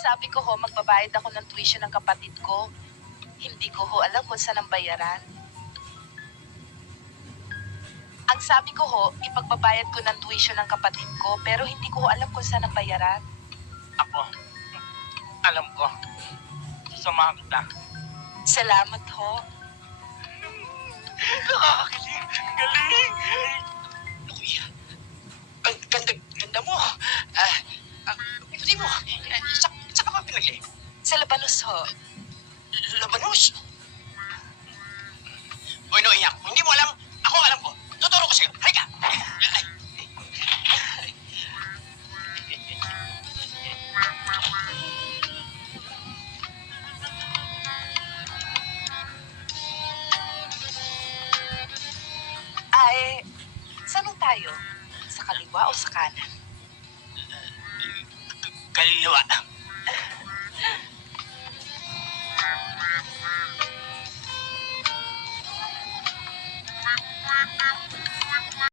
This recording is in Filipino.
sabi ko ho, magbabayad ako ng tuition ng kapatid ko. Hindi ko ho alam kung saan ang bayaran. Ang sabi ko ho, ipagbabayad ko ng tuition ng kapatid ko, pero hindi ko ho alam kung saan ang bayaran. Ako, alam ko. Sasamahan kita. Salamat ho. Sa Labanos. Uy, no, iyak. Hindi mo alam, ako alam ko. Tuturo ko sa'yo. Halika. Ay. Ay, saan tayo? Sa kaliwa o sa kanan? Thank you.